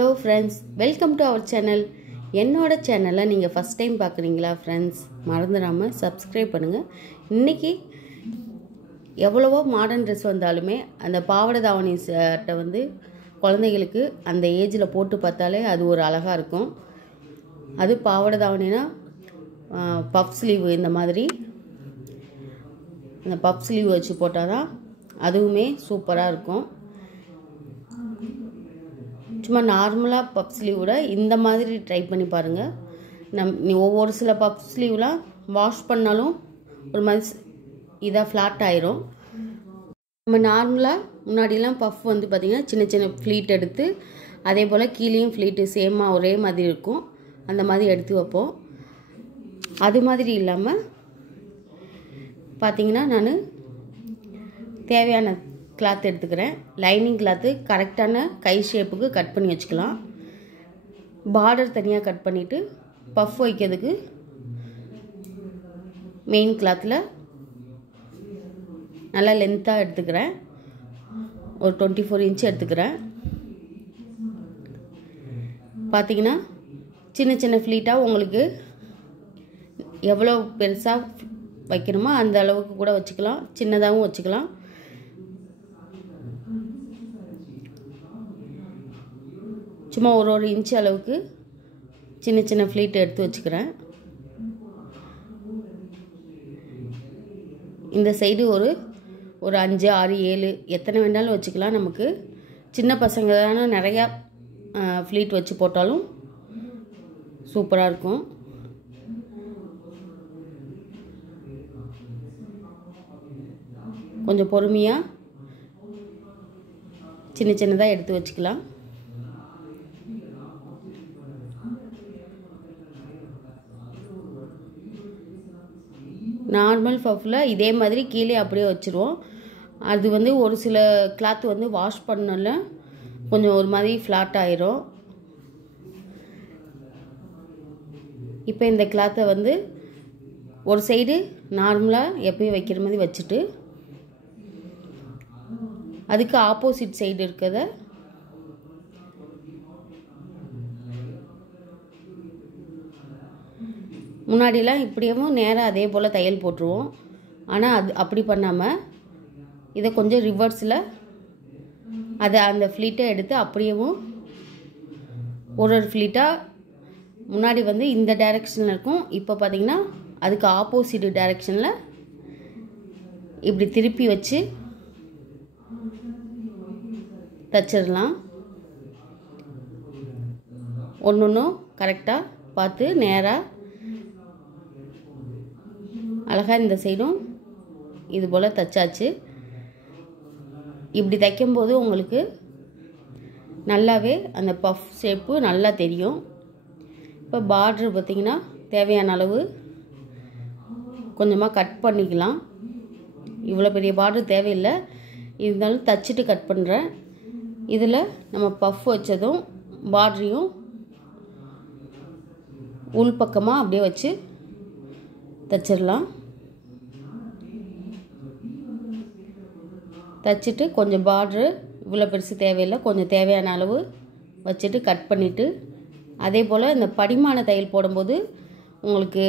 Hello friends, welcome to our channel. என்னோட சேனலை நீங்கள் ஃபஸ்ட் டைம் பார்க்குறீங்களா ஃப்ரெண்ட்ஸ், மறந்துடாமல் சப்ஸ்கிரைப் பண்ணுங்கள். இன்றைக்கி எவ்வளவோ மாடர்ன் ட்ரெஸ் வந்தாலுமே அந்த பாவாடை தாவணி சட்டை வந்து குழந்தைகளுக்கு அந்த ஏஜில் போட்டு பார்த்தாலே அது ஒரு அழகாக இருக்கும். அது பாவாடை தாவணினா பஃப் ஸ்லீவ், இந்த மாதிரி அந்த பஃப் ஸ்லீவ் வச்சு போட்டால் தான் அதுவுமே சூப்பராக இருக்கும். சும்மா நார்மலாக பஃப் ஸ்லீவோட இந்த மாதிரி ட்ரை பண்ணி பாருங்கள். ஒவ்வொரு சில பஃப் ஸ்லீவ்லாம் வாஷ் பண்ணாலும் ஒரு மாதிரி இதாக ஃப்ளாட் ஆயிரும். நம்ம நார்மலாக முன்னாடிலாம் பஃப் வந்து பார்த்திங்கன்னா சின்ன சின்ன ஃப்ளீட் எடுத்து அதே போல் கீழேயும் ஃப்ளீட்டு சேமாக ஒரே மாதிரி இருக்கும், அந்த மாதிரி எடுத்து வைப்போம். அது மாதிரி இல்லாமல் பார்த்திங்கன்னா நான் தேவையான கிளாத் எடுத்துக்கிறேன். லைனிங் கிளாத்து கரெக்டான கை ஷேப்புக்கு கட் பண்ணி வச்சுக்கலாம். பார்டர் தனியாக கட் பண்ணிவிட்டு பஃப் வைக்கிறதுக்கு மெயின் கிளாத்தில் நல்லா லென்த்தாக எடுத்துக்கிறேன். ஒரு 24 இன்ச் எடுத்துக்கிறேன். பார்த்திங்கன்னா சின்ன சின்ன ஃப்ளீட்டாக உங்களுக்கு எவ்வளோ பெருசாக வைக்கணுமோ அந்த அளவுக்கு கூட வச்சுக்கலாம், சின்னதாகவும் வச்சுக்கலாம். சும்மா ஒரு இன்ச் அளவுக்கு சின்ன சின்ன ஃப்ளீட் எடுத்து வச்சுக்கிறேன். இந்த சைடு ஒரு 5, 6, 7 எத்தனை வேணாலும் வச்சுக்கலாம். நமக்கு சின்ன பசங்க தானே, நிறையா ஃப்ளீட் வச்சு போட்டாலும் சூப்பராக இருக்கும். கொஞ்சம் பொறுமையாக சின்ன சின்னதாக எடுத்து வச்சுக்கலாம். நார்மல் பஃப்பில் இதே மாதிரி கீழே அப்படியே வச்சுருவோம். அது வந்து ஒரு சில கிளாத் வந்து வாஷ் பண்ணல கொஞ்சம் ஒரு மாதிரி ஃப்ளாட் ஆயிரும். இப்போ இந்த கிளாத்தை வந்து ஒரு சைடு நார்மலாக எப்பயும் வைக்கிற மாதிரி வச்சுட்டு அதுக்கு ஆப்போசிட் சைடு இருக்கிறத முன்னாடிலாம் இப்படியும் நேராக அதே போல் தையல் போட்டுருவோம். ஆனால் அது அப்படி பண்ணாமல் இதை கொஞ்சம் ரிவர்ஸில் அந்த ஃப்ளீட்டை எடுத்து அப்படியேவும் ஒரு ஃப்ளீட்டாக முன்னாடி வந்து இந்த டைரெக்ஷனில் இருக்கும். இப்போ பார்த்திங்கன்னா அதுக்கு ஆப்போசிட் டைரெக்ஷனில் இப்படி திருப்பி வச்சு தச்சிடலாம். ஒன்று ஒன்றும் கரெக்டாக பார்த்து நேராக அழகாக இந்த சைடும் இது போல் தைச்சாச்சு. இப்படி தைக்கும்போது உங்களுக்கு நல்லாவே அந்த பஃப் ஷேப்பு நல்லா தெரியும். இப்போ பார்ட்ரு பார்த்திங்கன்னா தேவையான அளவு கொஞ்சமாக கட் பண்ணிக்கலாம். இவ்வளோ பெரிய பார்ட்ரு தேவையில்லை, இருந்தாலும் தைச்சிட்டு கட் பண்ணுறேன். இதில் நம்ம பஃப் வச்சதும் பார்ட்ரையும் உள் பக்கமாக அப்படியே வச்சு தைச்சிடலாம். தைச்சிட்டு கொஞ்சம் பார்ட்ரு இவ்வளோ பெருசு தேவையில்லை, கொஞ்சம் தேவையான அளவு வச்சுட்டு கட் பண்ணிவிட்டு அதே போல் இந்த படிமான தையல் போடும்போது உங்களுக்கு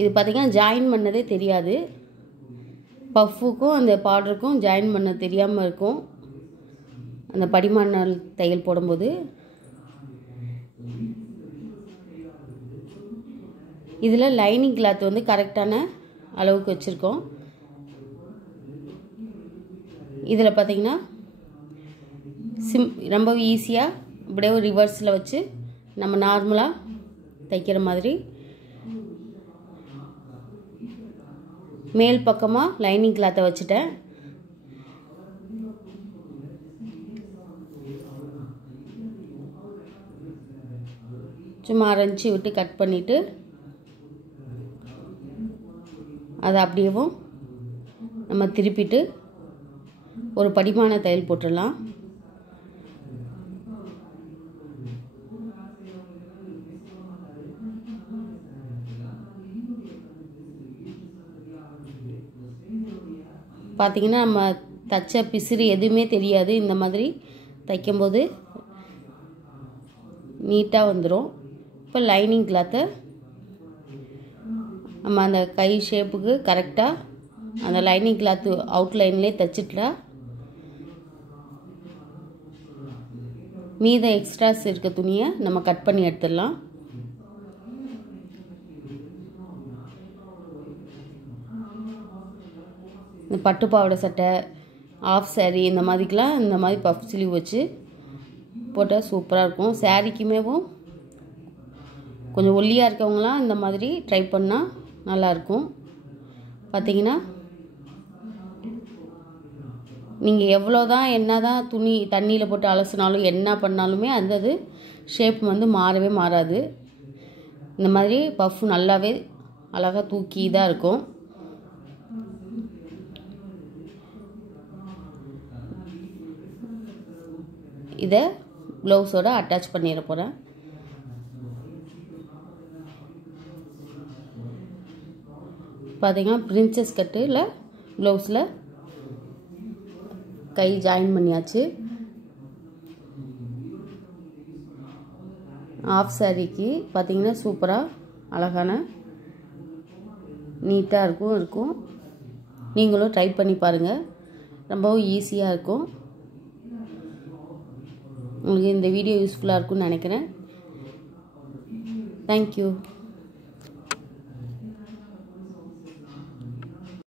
இது பார்த்திங்கன்னா ஜாயின் பண்ணதே தெரியாது. பஃப்புக்கும் அந்த பார்டருக்கும் ஜாயின் பண்ண தெரியாமல் இருக்கும் அந்த படிமான தையல் போடும்போது. இதில் லைனிங் கிளாத் வந்து கரெக்டான அளவுக்கு வச்சுருக்கோம். இதில் பார்த்திங்கன்னா ரொம்ப ஈஸியாக இப்படியே ஒரு ரிவர்ஸில் வச்சு நம்ம நார்மலாக தைக்கிற மாதிரி மேல் பக்கமாக லைனிங் கிளாத்தை வச்சுட்டேன். சும்மா அரைஞ்சி விட்டு கட் பண்ணிவிட்டு அதை அப்படியேவும் நம்ம திருப்பிட்டு ஒரு படிமான தையல் போட்டுடலாம். பார்த்திங்கன்னா நம்ம தச்ச பிசிறு எதுவுமே தெரியாது இந்த மாதிரி தைக்கும்போது. நீட்டாக வந்துடும். இப்போ லைனிங் கிளாத்தை நம்ம அந்த கை ஷேப்புக்கு கரெக்டாக அந்த லைனிங் கிளாத்து அவுட்லைன்லேயே தைச்சிட்டா மீத எக்ஸ்ட்ராஸ் இருக்க துணியை நம்ம கட் பண்ணி எடுத்துடலாம். இந்த பட்டு பாவாடை சட்டை, ஆஃப் சாரீ இந்த மாதிரிக்கெலாம் இந்த மாதிரி பஃப் ஸ்லீவ் வச்சு போட்டால் சூப்பராக இருக்கும். சாரீக்குமே கொஞ்சம் ஒல்லியாக இருக்கவங்களாம் இந்த மாதிரி ட்ரை பண்ணால் நல்லாயிருக்கும். பார்த்திங்கன்னா நீங்கள் எவ்வளோ தான் என்ன தான் துணி தண்ணியில் போட்டு அலசினாலும் என்ன பண்ணாலுமே அந்த ஷேப் மாறவே மாறாது. இந்த மாதிரி பஃப் நல்லாவே அழகாக தூக்கி தான் இருக்கும். இதை ப்ளவுஸோடு அட்டாச் பண்ணிட போகிறேன். பார்த்திங்கன்னா பிரின்சஸ் கட்டில் ப்ளவுஸில் கை ஜாயின் பண்ணியாச்சு. ஆஃப் சாரீக்கு பார்த்திங்கன்னா சூப்பராக அழகான நீட்டாக இருக்கும். நீங்களும் ட்ரை பண்ணி பாருங்கள். ரொம்பவும் ஈஸியாக இருக்கும். உங்களுக்கு இந்த வீடியோ யூஸ்ஃபுல்லாக இருக்கும்னு நினைக்கிறேன். தேங்க்யூ.